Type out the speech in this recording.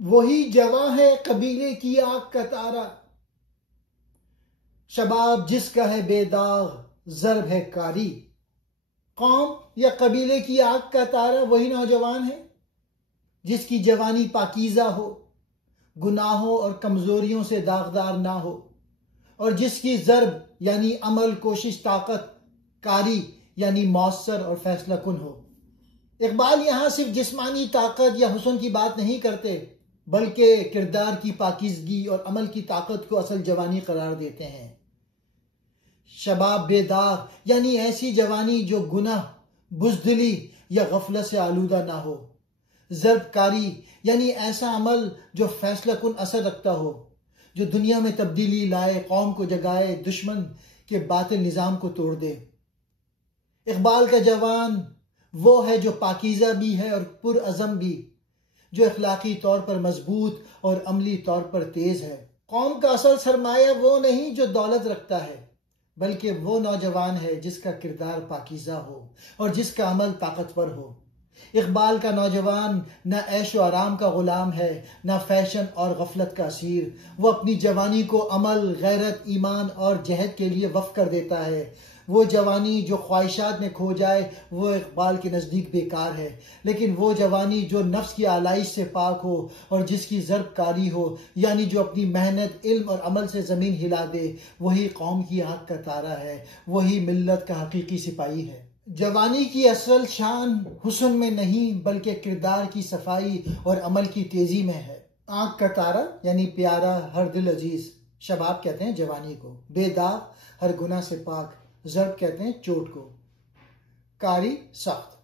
वही जवां है कबीले की आग का तारा, शबाब जिसका है बेदाग ज़र्ब है कारी। कौम या कबीले की आग का तारा वही नौजवान है जिसकी जवानी पाकीज़ा हो, गुनाहों और कमजोरियों से दागदार ना हो, और जिसकी ज़र्ब यानी अमल, कोशिश, ताकत, कारी यानी मौसर और फैसला कुन हो। इकबाल यहाँ सिर्फ जिस्मानी ताकत या हुस्न की बात नहीं करते, बल्कि किरदार की पाकीज़गी और अमल की ताकत को असल जवानी करार देते हैं। शबाब बेदाग यानी ऐसी जवानी जो गुनाह, बुज़दिली या गफलत से आलूदा ना हो। ज़र्बकारी यानी ऐसा अमल जो फैसला कुन असर रखता हो, जो दुनिया में तब्दीली लाए, कौम को जगाए, दुश्मन के बातिल निज़ाम को तोड़ दे। इकबाल का जवान वो है जो पाकीज़ा भी है और पुरअज़म भी, जो अखलाकी तौर पर मजबूत और अमली तौर पर तेज है। कौम का असल सरमाया वो नहीं जो दौलत रखता है, बल्कि वो नौजवान है जिसका किरदार पाकीज़ा हो और जिसका अमल ताकतवर हो। इकबाल का नौजवान न ऐश व आराम का गुलाम है, न फैशन और गफलत का असीर। वो अपनी जवानी को अमल, गैरत, ईमान और जहद के लिए वक्फ कर देता है। वो जवानी जो ख्वाहिशात में खो जाए वो इकबाल के नज़दीक बेकार है, लेकिन वो जवानी जो नफ्स की आलाइश से पाक हो और जिसकी ज़र्बकारी हो, यानी जो अपनी मेहनत, इल्म और अमल से ज़मीन हिला दे, वही कौम की आँख का तारा है, वही मिल्लत का हकीकी सिपाही है। जवानी की असल शान हुस्न में नहीं बल्कि किरदार की सफाई और अमल की तेजी में है। आँख का तारा यानी प्यारा, हर दिल अजीज। शबाब कहते हैं जवानी को, बेदाग हर गुनाह से पाक। ज़र्ब कहते हैं चोट को, कारी सख्त।